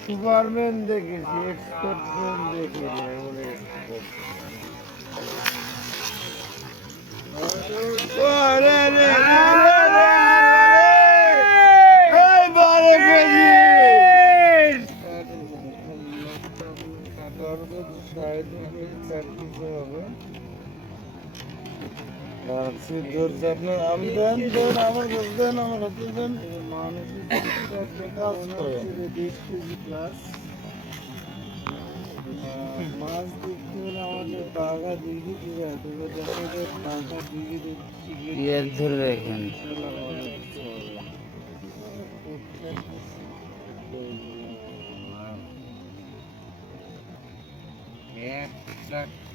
Superman দেখেছি এক্সপার্টম্যান দেখিনি এমন expert। ওরে রে রে রে রে! এই বারো কেজি! কাটার তো সাড়ে তিন কেজি,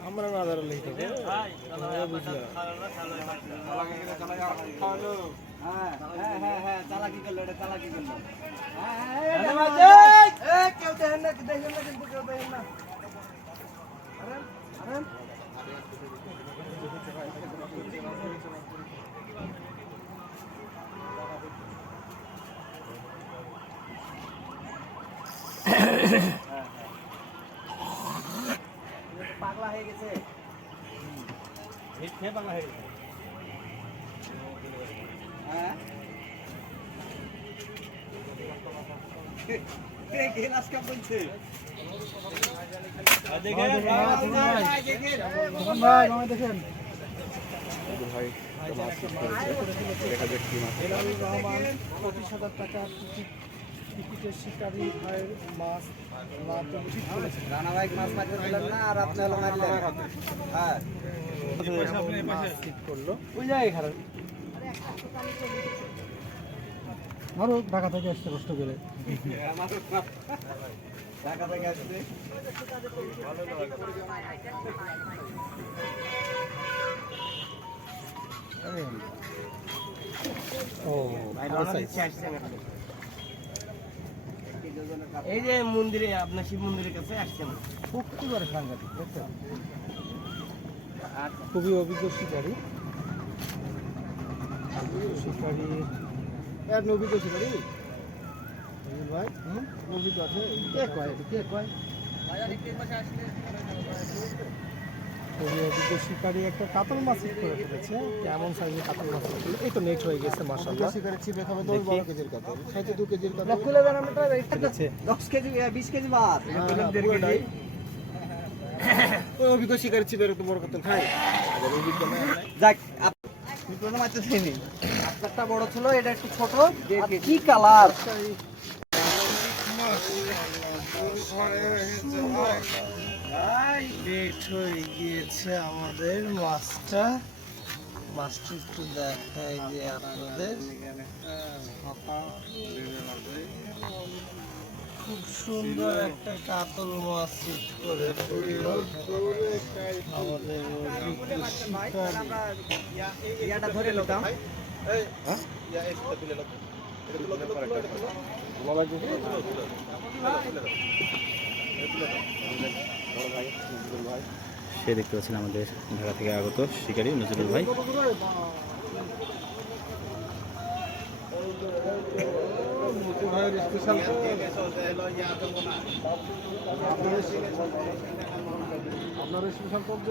আমার কাছে দেন আমার হাতে দেন মানুষের একটা কাজ করে মাছ দেখতে হলে আমাদের টাকা দিয়ে দিতে যায় তবে দেখা যায় টাকা দিয়ে দিচ্ছি পেঁয়াজ ধরে রাখেন একটা কাতলালা পেলে না আটকে কোন লাগে বলে দেন ভাই বলে দেন থাকবেন ফিরে দিক বাইরে কষ্ট কে লাশ কাপ বলছে রানা ভাই মাছ মারতে দিলেন না আর আপনি হলো মারলেন হ্যাঁ। আরও ঢাকা থেকে আসতে কষ্ট করে। ঢাকা থেকে আসছে। ও এই যে মন্দিরে, আপনার শিব মন্দিরের কাছে আসছেন। একেবারে সাংঘাতিক, দেখছেন? খুবই অভিজ্ঞ শিকারী। শিকারী এক অভিজ্ঞ শিকারী? ভাই অভিজ্ঞ আছে? কে কয়? কে কয়? অভিজ্ঞ শিকারী একটা কাতল মাছ hit করে ফেলেছে। কেমন সাইজের কাতল মাছ এই তো নেট হয়ে গেছে মাশাআল্লাহ। শিকারী ছিপে খাবে দশ বারো কেজির কাতল। খাইতে দু কেজির কাতল। খুলে দেন আমরা ঠিক আছে। দশ কেজি বিশ কেজি মাছ। হ্যাঁ, পুরোটাই। ওই অভিজ্ঞ শিকারী ছিপের তো বড় কাতল খাই যাক বিপ্লব মারতেছেনি আপনারটা বড় ছিল এটা একটু ছোট। কি কালার? গিয়েছে আমাদের মাছটা মাছটা একটু দেখাই যে আপনাদের খুব সুন্দর একটা কাতল মাছ করে আমাদের ধরে সে দেখতে পাচ্ছেন আমাদের ঢাকা থেকে আগত শিকারী নজরুল ভাই। স্পেশাল করতে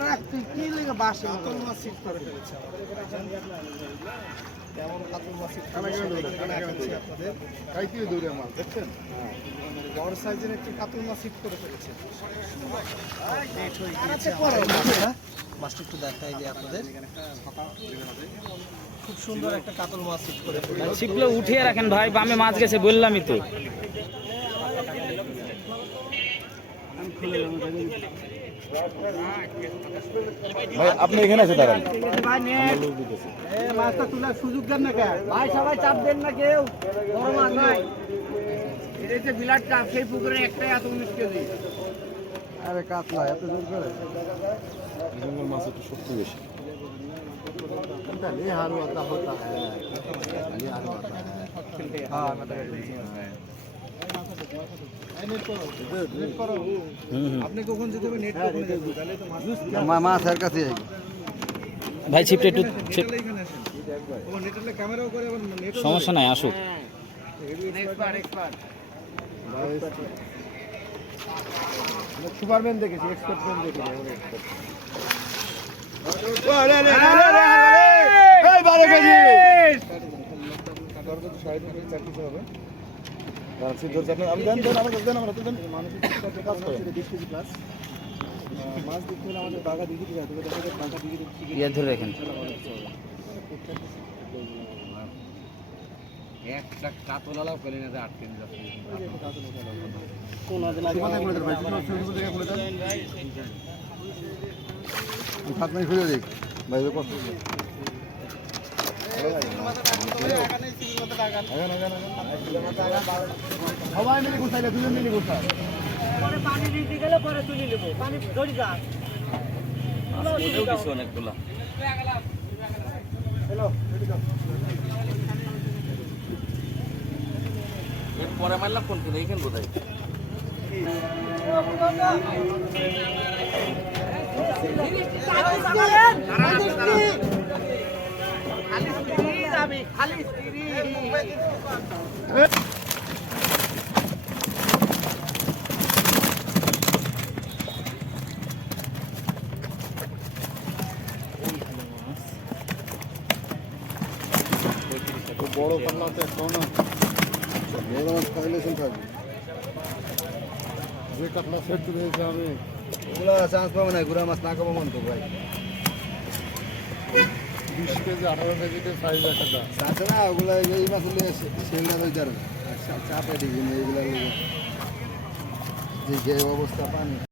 রাখ তুই কি লেগে বাসে কাতল মাছ সিট করে ফেলেছে আমাদের কেমন কাতল মাছ সিট আপনাদের। কাইতে দৌড়ে মাছ? দেখছেন? বড় সাইজের একটি কাতল মাছ সিট করে ফেলেছে। মাছটা। একটু দেখাই দিই আপনাদের। খুব সুন্দর একটা কাতল মাছ সিট করে ছিপগুলো উঠিয়ে রাখেন ভাই বামে মাছ গেছে বললামই তো। ভাই আপনি এখানে আছে দাঁড়ান ভাই নেট এ মাছটা তোলার সুযোগ দেন না কে ভাই সবাই চাপ দেন না কেউ বড় মাছ নাই এটা যে বিলাট চাপ সেই পুকুরে একটাই এত উনিশ কেজি আরে কাতলা এত জোর করে জঙ্গল মাছ একটু শক্তি বেশি ये हारू आता होता है ये हारू आता है हाँ আপনি কখন যেতে হবে নেট কখন যেতে তাহলে তো মাছ মাছ কাছে ভাই ছিপটা একটু সমস্যা নাই আসুক। সুপারম্যান দেখেছি এক্সপার্টম্যান দেখেছি বারো কেজি। আমি দেন দেন আমাকে দেন আমরা দেন মাছ দিতে হলে আমাদের টাকা দিয়ে দিতে হবে টাকা দিয়ে দিতে ইয়ে ধরে রাখেন একটা কাতলালাও করে না আটকে সাত মিনিট খুলে দিক ভাই কষ্ট। সবাই মিলে গুছাইলে দুজন মিলে গুছাই পরে পানি দিতে গেলে পরে তুলে নেব পানি ধরি যা অনেকগুলো পরে মারলাম কোন কোন এইখান কোথায় খালি যাবি খালি স্ত্রী বড় পাল্লা তো একটাও না বড় সেই থাকবে যে কাতলা সেট দিয়েছে আমি ওগুলা চান্স পাবো না গুড়া মাছ না খাব মন তো ভাই। বিশ কেজি, আঠারো কেজিতে তাছাড়া না ওগুলা এই মাছ নিয়ে সেলটা হয়ে যাবে চাপে দিবি এইগুলা এগুলা যে যে অবস্থা পানি।